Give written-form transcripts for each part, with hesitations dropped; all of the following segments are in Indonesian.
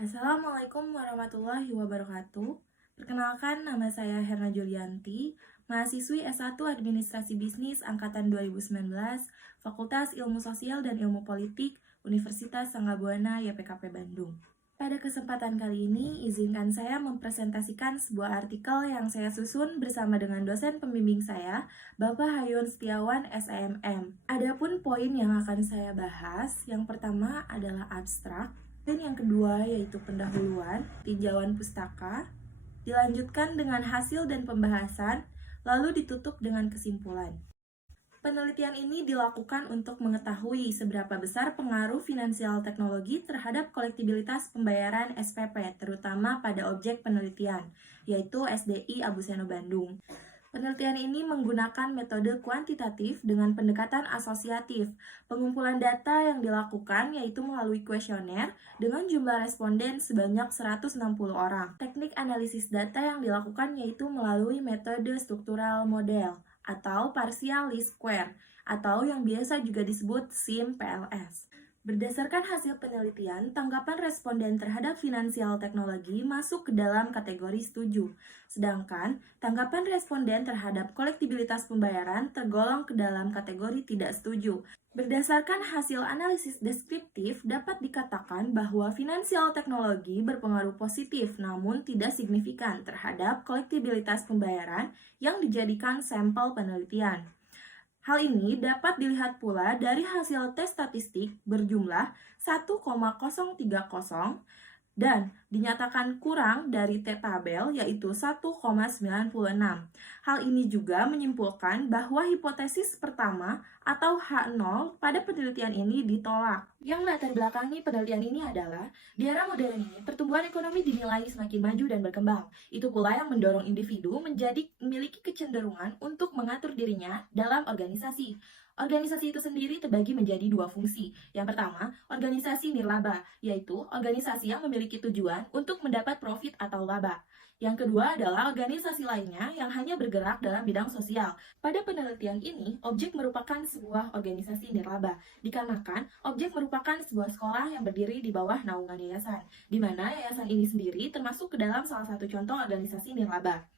Assalamualaikum warahmatullahi wabarakatuh. Perkenalkan, nama saya Herna Julianti, mahasiswi S1 Administrasi Bisnis Angkatan 2019, Fakultas Ilmu Sosial dan Ilmu Politik, Universitas Sangga Buana YPKP Bandung. Pada kesempatan kali ini, izinkan saya mempresentasikan sebuah artikel yang saya susun bersama dengan dosen pembimbing saya, Bapak Hayun Setiawan, SMM. Adapun poin yang akan saya bahas, yang pertama adalah abstrak, dan yang kedua yaitu pendahuluan, tinjauan pustaka, dilanjutkan dengan hasil dan pembahasan, lalu ditutup dengan kesimpulan. Penelitian ini dilakukan untuk mengetahui seberapa besar pengaruh finansial teknologi terhadap kolektibilitas pembayaran SPP, terutama pada objek penelitian, yaitu SDI Abu Seno Bandung. Penelitian ini menggunakan metode kuantitatif dengan pendekatan asosiatif. Pengumpulan data yang dilakukan yaitu melalui kuesioner dengan jumlah responden sebanyak 160 orang. Teknik analisis data yang dilakukan yaitu melalui metode struktural model atau partial least square atau yang biasa juga disebut SIM-PLS. Berdasarkan hasil penelitian, tanggapan responden terhadap finansial teknologi masuk ke dalam kategori setuju, sedangkan tanggapan responden terhadap kolektibilitas pembayaran tergolong ke dalam kategori tidak setuju. Berdasarkan hasil analisis deskriptif, dapat dikatakan bahwa finansial teknologi berpengaruh positif namun tidak signifikan terhadap kolektibilitas pembayaran yang dijadikan sampel penelitian. Hal ini dapat dilihat pula dari hasil tes statistik berjumlah 1,030 dan dinyatakan kurang dari tabel yaitu 1,96. Hal ini juga menyimpulkan bahwa hipotesis pertama atau H0 pada penelitian ini ditolak. Yang latar belakangi penelitian ini adalah di era modern ini pertumbuhan ekonomi dinilai semakin maju dan berkembang. Itu pula yang mendorong individu menjadi memiliki kecenderungan untuk mengatur dirinya dalam organisasi. Organisasi itu sendiri terbagi menjadi dua fungsi. Yang pertama, organisasi nirlaba, yaitu organisasi yang memiliki tujuan untuk mendapat profit atau laba. Yang kedua adalah organisasi lainnya yang hanya bergerak dalam bidang sosial. Pada penelitian ini, objek merupakan sebuah organisasi nirlaba, dikarenakan objek merupakan sebuah sekolah yang berdiri di bawah naungan yayasan, di mana yayasan ini sendiri termasuk ke dalam salah satu contoh organisasi nirlaba.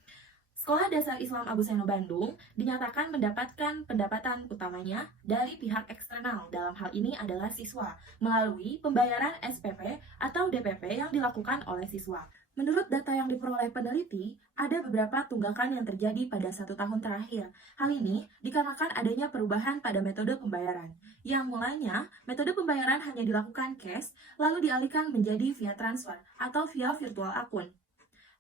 Sekolah Dasar Islam Abu Seno Bandung dinyatakan mendapatkan pendapatan utamanya dari pihak eksternal, dalam hal ini adalah siswa, melalui pembayaran SPP atau DPP yang dilakukan oleh siswa. Menurut data yang diperoleh peneliti, ada beberapa tunggakan yang terjadi pada 1 tahun terakhir. Hal ini dikarenakan adanya perubahan pada metode pembayaran. Yang mulanya, metode pembayaran hanya dilakukan cash, lalu dialihkan menjadi via transfer atau via virtual akun.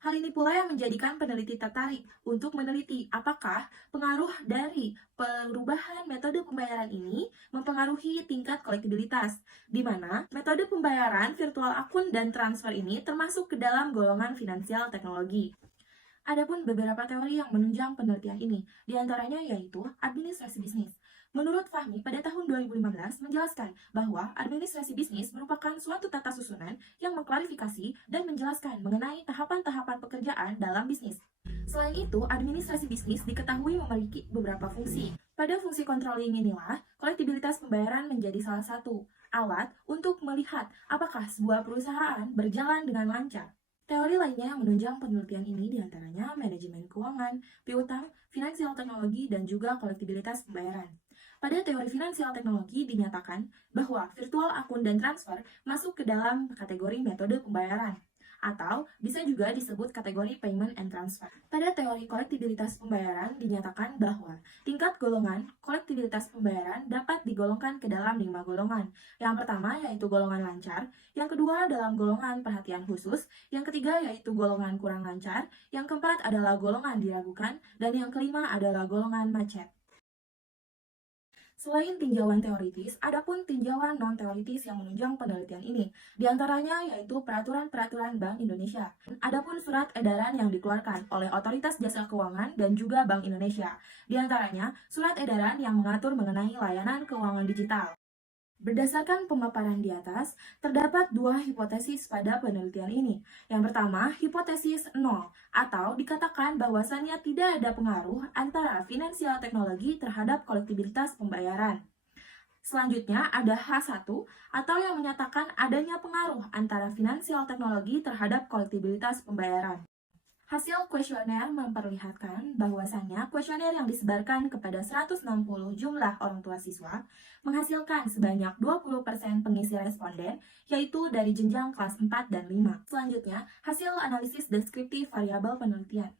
Hal ini pula yang menjadikan peneliti tertarik untuk meneliti apakah pengaruh dari perubahan metode pembayaran ini mempengaruhi tingkat kolektibilitas, di mana metode pembayaran virtual akun dan transfer ini termasuk ke dalam golongan finansial teknologi. Adapun beberapa teori yang menunjang penelitian ini, diantaranya yaitu administrasi bisnis. Menurut Fahmi, pada tahun 2015 menjelaskan bahwa administrasi bisnis merupakan suatu tata susunan yang mengklarifikasi dan menjelaskan mengenai tahapan-tahapan pekerjaan dalam bisnis. Selain itu, administrasi bisnis diketahui memiliki beberapa fungsi. Pada fungsi controlling inilah, kolektibilitas pembayaran menjadi salah satu alat untuk melihat apakah sebuah perusahaan berjalan dengan lancar. Teori lainnya yang menunjang penelitian ini diantaranya manajemen keuangan, piutang, finansial teknologi, dan juga kolektibilitas pembayaran. Pada teori finansial teknologi dinyatakan bahwa virtual akun dan transfer masuk ke dalam kategori metode pembayaran, atau bisa juga disebut kategori payment and transfer. Pada teori kolektibilitas pembayaran dinyatakan bahwa tingkat golongan kolektibilitas pembayaran dapat digolongkan ke dalam 5 golongan. Yang pertama yaitu golongan lancar, yang kedua dalam golongan perhatian khusus, yang ketiga yaitu golongan kurang lancar, yang keempat adalah golongan diragukan, dan yang kelima adalah golongan macet. Selain tinjauan teoritis, adapun tinjauan non-teoritis yang menunjang penelitian ini. Di antaranya yaitu peraturan-peraturan Bank Indonesia. Adapun surat edaran yang dikeluarkan oleh Otoritas Jasa Keuangan dan juga Bank Indonesia. Di antaranya, surat edaran yang mengatur mengenai layanan keuangan digital. Berdasarkan pemaparan di atas, terdapat dua hipotesis pada penelitian ini. Yang pertama, hipotesis 0, atau dikatakan bahwasannya tidak ada pengaruh antara finansial teknologi terhadap kolektibilitas pembayaran. Selanjutnya ada H1 atau yang menyatakan adanya pengaruh antara finansial teknologi terhadap kolektibilitas pembayaran. Hasil kuesioner memperlihatkan bahwasannya kuesioner yang disebarkan kepada 160 jumlah orang tua siswa menghasilkan sebanyak 20% pengisi responden, yaitu dari jenjang kelas 4 dan 5. Selanjutnya, hasil analisis deskriptif variabel penelitian.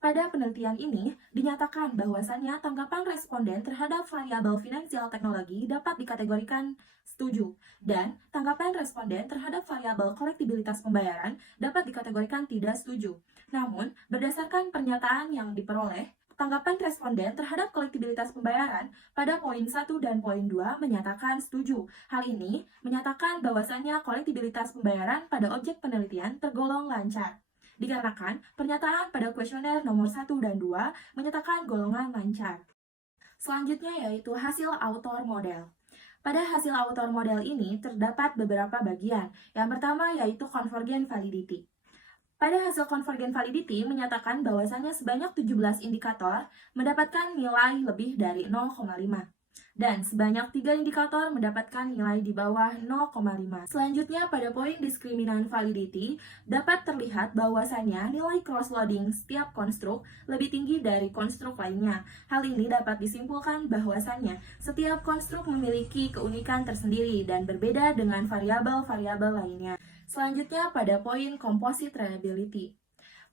Pada penelitian ini, dinyatakan bahwasannya tanggapan responden terhadap variabel finansial teknologi dapat dikategorikan setuju, dan tanggapan responden terhadap variabel kolektibilitas pembayaran dapat dikategorikan tidak setuju. Namun, berdasarkan pernyataan yang diperoleh, tanggapan responden terhadap kolektibilitas pembayaran pada poin 1 dan poin 2 menyatakan setuju. Hal ini menyatakan bahwasannya kolektibilitas pembayaran pada objek penelitian tergolong lancar. Dikarenakan pernyataan pada kuesioner nomor 1 dan 2 menyatakan golongan lancar. Selanjutnya yaitu hasil autor model. Pada hasil autor model ini terdapat beberapa bagian. Yang pertama yaitu convergent validity. Pada hasil convergent validity menyatakan bahwasannya sebanyak 17 indikator mendapatkan nilai lebih dari 0,5. Dan sebanyak 3 indikator mendapatkan nilai di bawah 0,5. Selanjutnya pada poin diskriminan validity, dapat terlihat bahwasannya nilai cross-loading setiap konstruk lebih tinggi dari konstruk lainnya. Hal ini dapat disimpulkan bahwasannya setiap konstruk memiliki keunikan tersendiri dan berbeda dengan variabel-variabel lainnya. Selanjutnya pada poin composite reliability.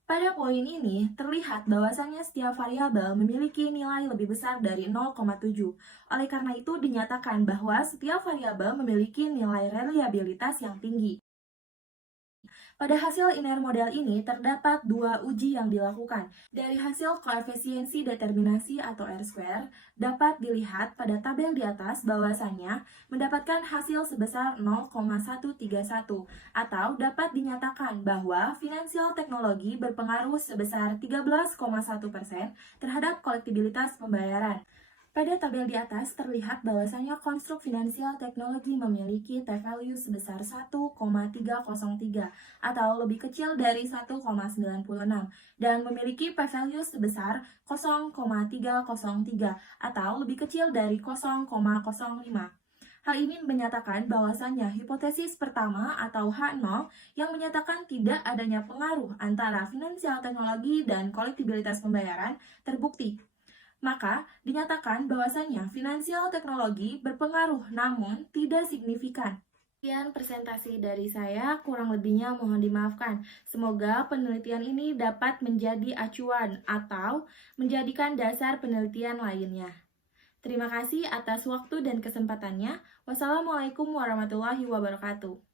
Pada poin ini, terlihat bahwasannya setiap variabel memiliki nilai lebih besar dari 0,7. Oleh karena itu, dinyatakan bahwa setiap variabel memiliki nilai reliabilitas yang tinggi. Pada hasil inner model ini, terdapat dua uji yang dilakukan. Dari hasil koefisiensi determinasi atau R-square, dapat dilihat pada tabel di atas bahwasannya mendapatkan hasil sebesar 0,131, atau dapat dinyatakan bahwa finansial teknologi berpengaruh sebesar 13,1% terhadap kolektibilitas pembayaran. Pada tabel di atas terlihat bahwasannya konstruk finansial teknologi memiliki T-value sebesar 1,303 atau lebih kecil dari 1,96 dan memiliki P-value sebesar 0,303 atau lebih kecil dari 0,05. Hal ini menyatakan bahwasannya hipotesis pertama atau H0 yang menyatakan tidak adanya pengaruh antara finansial teknologi dan kolektibilitas pembayaran terbukti. Maka, dinyatakan bahwasannya finansial teknologi berpengaruh namun tidak signifikan. Sekian presentasi dari saya, kurang lebihnya mohon dimaafkan. Semoga penelitian ini dapat menjadi acuan atau menjadikan dasar penelitian lainnya. Terima kasih atas waktu dan kesempatannya. Wassalamualaikum warahmatullahi wabarakatuh.